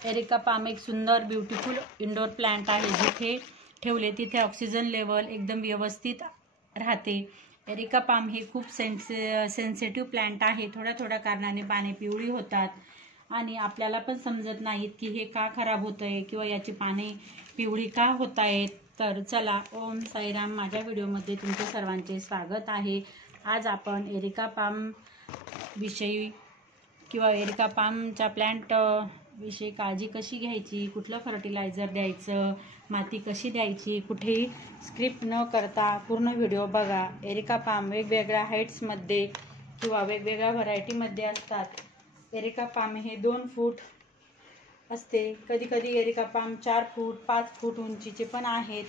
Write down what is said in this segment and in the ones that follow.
Erica palm एक सुंदर beautiful indoor plant आहे, जिथे ठेवले तिथे ऑक्सिजन लेवल एकदम व्यवस्थित राहते। एरिका पाम हे खूप सेन्सिटिव्ह प्लांट आहे। थोड्या थोड्या कारणाने पाने पिवळी होतात आणि आपल्याला पण समजत नाहीत की हे का खराब होतंय किंवा याची पाने पिवळी का होत आहेत। तर चला, ओम साईराम, माझ्या व्हिडिओमध्ये तुमचे सर्वांचे स्वागत आहे। आज आपण एरिका पाम विषयी किंवा एरिका पामच्या प्लांट विषयी काळजी कशी घ्यायची, कुठलं फर्टिलायझर द्यायचं, माती कशी द्यायची, कुठेही स्किप न करता पूर्ण व्हिडिओ बघा। एरिका पाम वेगवेगळ्या हाईट्समध्ये किंवा वेगवेगळ्या व्हरायटीमध्ये असतात। एरिका पाम हे 2 फूट असते, कधी कधी एरिका पाम 4 फूट 5 फूट उंचीचे पण आहेत।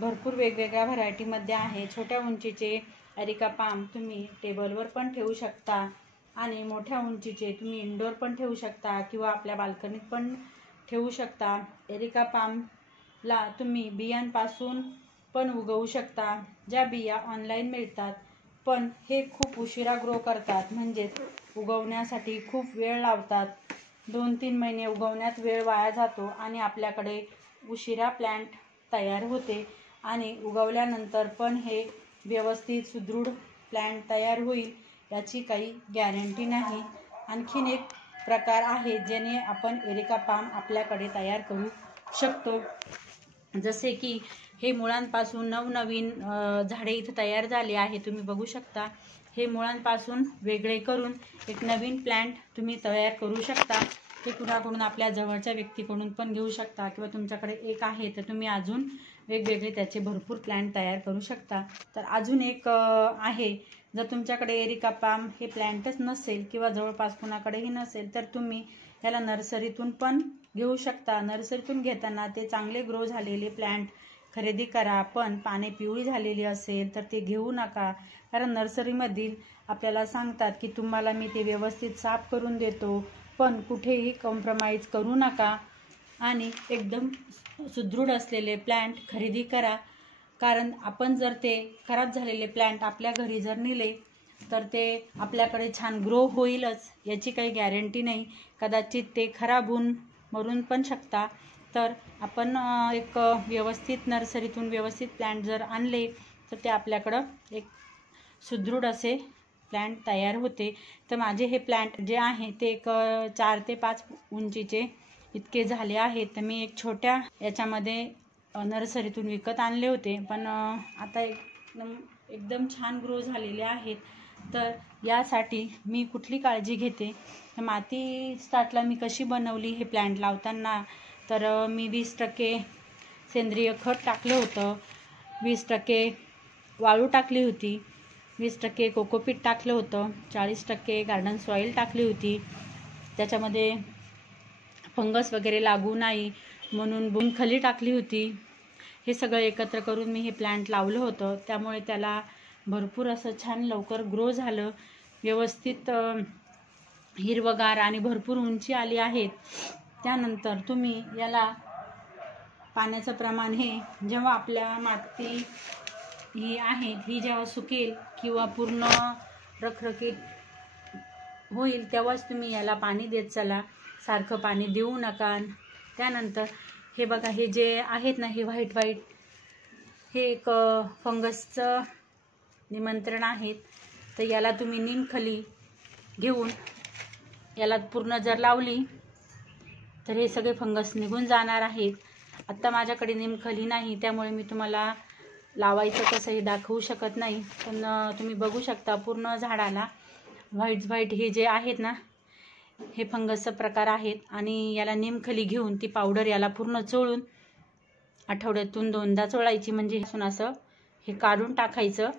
भरपूर वेगवेगळ्या व्हरायटीमध्ये आहे। छोट्या उंचीचे एरिका पाम तुम्ही टेबलवर पण ठेवू शकता आणि मोठ्या उंचीचे तुम्ही इंडोर पण ठेवू शकता किंवा आपल्या बाल्कनीत पण ठेवू शकता। एरिका पामला तुम्ही बियांपासून पण उगवू शकता, ज्या बिया ऑनलाईन मिळतात, पण हे खूप उशिरा ग्रो करतात, म्हणजे उगवण्यासाठी खूप वेळ लावतात। 2-3 महिने उगवण्यात वेळ वाया जातो आणि आपल्याकडे उशिरा प्लांट तयार होते आणि उगवल्यानंतर पण हे व्यवस्थित सुदृढ प्लांट तयार होईल याची काही गॅरंटी नाही। आणखीन एक प्रकार आहे ज्याने आपण एरिका पाम आपल्याकडे तयार करू शकतो, जसे की हे मुळांपासून नवनवीन झाडे इथे तयार झाले आहे, तुम्ही बघू शकता। हे मुळांपासून वेगळे करून एक नवीन प्लांट तुम्ही तयार करू शकता। ते कुणाकडून आपल्या जवळच्या व्यक्तीकडून पण घेऊ शकता किंवा तुमच्याकडे एक आहे तर तुम्ही अजून वेगवेगळे त्याचे भरपूर प्लांट तयार करू शकता। तर अजून एक आहे, जर तुमच्याकडे एरिका पाम हे प्लांटच नसेल किंवा जवळपास कुणाकडेही नसेल तर तुम्ही याला नर्सरीतून पण घेऊ शकता। नर्सरीतून घेताना ते चांगले ग्रो झालेले प्लांट खरेदी करा, पण पाने पिवळी झालेली असेल तर ते घेऊ नका, कारण नर्सरीमधील आपल्याला सांगतात की तुम्हाला मी ते व्यवस्थित साफ करून देतो, पण कुठेही कॉम्प्रोमाइज करू नका आणि एकदम सुदृढ असलेले प्लांट खरेदी करा। कारण आपण जर ते खराब झालेले प्लांट आपल्या घरी जर नेले तर ते आपल्याकडे छान ग्रो होईलच याची काही गॅरंटी नाही, कदाचित ते खराब होऊन मरून पण शकता। तर आपण एक व्यवस्थित नर्सरीतून व्यवस्थित प्लांट जर आणले तर ते आपल्याकडं एक सुदृढ असे प्लांट तयार होते। तर माझे हे प्लांट जे आहे ते एक 4 ते 5 उंचीचे इतके झाले आहेत। तर मी एक छोट्या याच्यामध्ये नर्सरीतून विकत आणले होते, पण आता एकदम छान ग्रो झालेले आहेत। तर यासाठी मी कुठली काळजी घेते, तर माती स्टार्टला मी कशी बनवली हे प्लांट लावताना, तर मी 20% सेंद्रिय खत टाकलं होतं, 20% वाळू टाकली होती, 20% कोकोपीट टाकलं होतं, 40% गार्डन सॉईल टाकली होती। त्याच्यामध्ये फंगस वगैरे लागू नाही म्हणून बोनखली टाकली होती। हे सगळं एकत्र करून मी हे प्लांट लावलं होतं, त्यामुळे त्याला भरपूर असं छान लवकर ग्रो झालं, व्यवस्थित हिरवगार आणि भरपूर उंची आली आहेत। त्यानंतर तुम्ही याला पाण्याचं प्रमाण हे जेव्हा आपल्या माती ही आहे ही जेव्हा सुकेल किंवा पूर्ण रखरखीत होईल तेव्हाच तुम्ही याला पाणी देत चला, सारखं पाणी देऊ नका। त्यानंतर हे बघा, हे जे आहेत ना, हे व्हाईट हे एक फंगसचं निमंत्रण आहेत। तर याला तुम्ही निमखली घेऊन याला पूर्ण जर लावली तर हे सगळे फंगस निघून जाणार आहेत। आत्ता माझ्याकडे निमखली नाही, त्यामुळे मी तुम्हाला लावायचं कसं हे दाखवू शकत नाही, पण तुम्ही बघू शकता पूर्ण झाडाला व्हाईट हे जे आहेत ना, हे फंगसचा प्रकार आहेत। आणि याला निमखली घेऊन ती पावडर याला पूर्ण चोळून आठवड्यातून 2दा चोळायची, म्हणजे असं हे काढून टाकायचं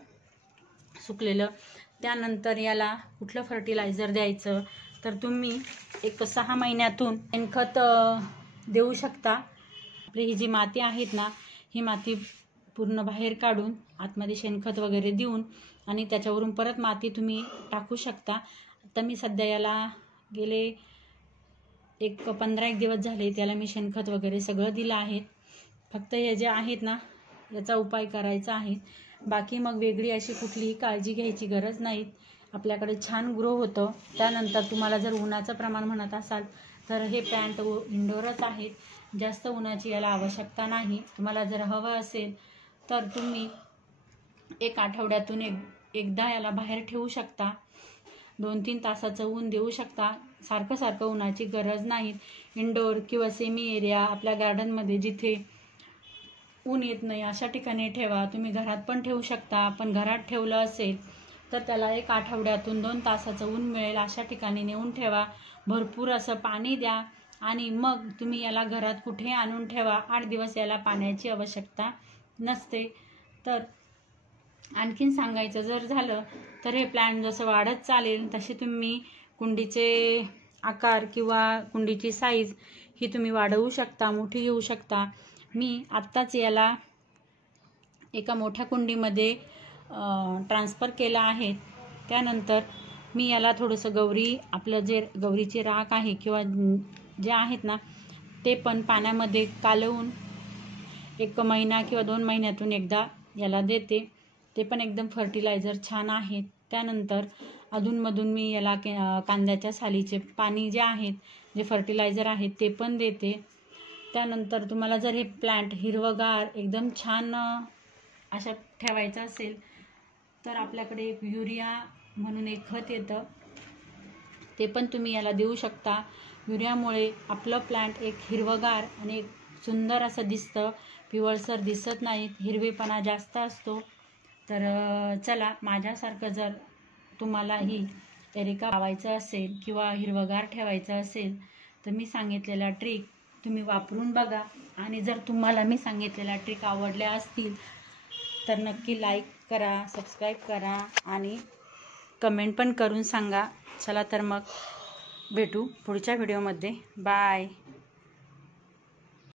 सुकलेलं। त्यानंतर याला कुठलं फर्टिलायझर द्यायचं, तर तुम्ही एक 6 महिन्यातून शेणखत देऊ शकता। आपली ही जी माती आहेत ना, ही माती पूर्ण बाहेर काढून आतमध्ये शेणखत वगैरे देऊन आणि त्याच्यावरून परत माती तुम्ही टाकू शकता। आता मी सध्या याला गेले एक 15 दिवस झाले त्याला मी शेणखत वगैरे सगळं दिलं आहे। फक्त हे जे आहेत ना, याचा उपाय करायचा आहे, बाकी मग वेगळी अशी कुठलीही काळजी घ्यायची गरज नाही, आपल्याकडे छान ग्रो होतं। त्यानंतर तुम्हाला जर उन्हाचं प्रमाण म्हणत असाल तर हे प्लांट इंडोरच आहेत, जास्त उन्हाची याला आवश्यकता नाही. तुम्हाला जर हवं असेल तर तुम्ही एक आठवड्यातून एकदा याला बाहेर ठेवू शकता. 2-3 तासाचं ऊन देऊ शकता. सारखं सारखं उन्हाची गरज नाही. इंडोर किंवा सेमी एरिया आपल्या गार्डनमध्ये जिथे ऊन येत नाही अशा ठिकाणी ठेवा. तुम्ही घरात पण ठेवू शकता, पण घरात ठेवलं असेल तर त्याला एक आठवड्यातून 2 तासाचं ऊन मिळेल अशा ठिकाणी नेऊन ठेवा. भरपूर असं पाणी द्या आणि मग तुम्ही याला घरात कुठे आणून ठेवा. 8 दिवस याला पाण्याची आवश्यकता नसते. तर आणखीन सांगायचं जर झालं तर हे प्लांट जसं वाढत चालेल तसे तुम्ही कुंडीचे आकार किंवा कुंडीची साईज ही तुम्ही वाढवू शकता, मोठी घेऊ शकता. मी आत्ताच याला एका मोठ्या कुंडीमध्ये ट्रान्सफर केला आहे. त्यानंतर मी याला थोडंसं आपलं जे गौरीचे राख आहे किंवा जे आहेत ना ते पण पाण्यामध्ये कालवून 1 महिना किंवा 2 महिन्यातून एकदा याला देते. ते पण एकदम फर्टिलायझर छान आहे. त्यानंतर अधूनमधून मी याला कांद्याच्या सालीचे पाणी जे आहेत, जे फर्टिलायझर आहेत ते पण देते. त्यानंतर तुम्हाला जर हे प्लांट हिरवगार एकदम छान अशा ठेवायचं असेल तर आपल्याकडे एक युरिया म्हणून एक खत येतं, ते पण तुम्ही याला देऊ शकता. युरियामुळे आपलं प्लांट एक हिरवगार आणि एक सुंदर असं दिसतं, पिवळसर दिसत नाही, हिरवेपणा जास्त असतो. तर चला, माझ्यासारखं जर तुम्हालाही एरिका लावायचं असेल किंवा हिरवगार ठेवायचं असेल तर मी सांगितलेला ट्रिक तुम्ही वापरून बघा. आणि जर तुम्हाला मी सांगितलेल्या ट्रिक आवडल्या असतील तर नक्की लाईक करा, सबस्क्राईब करा आणि कमेंट पण करून सांगा. चला तर मग भेटू पुढच्या व्हिडिओमध्ये. बाय.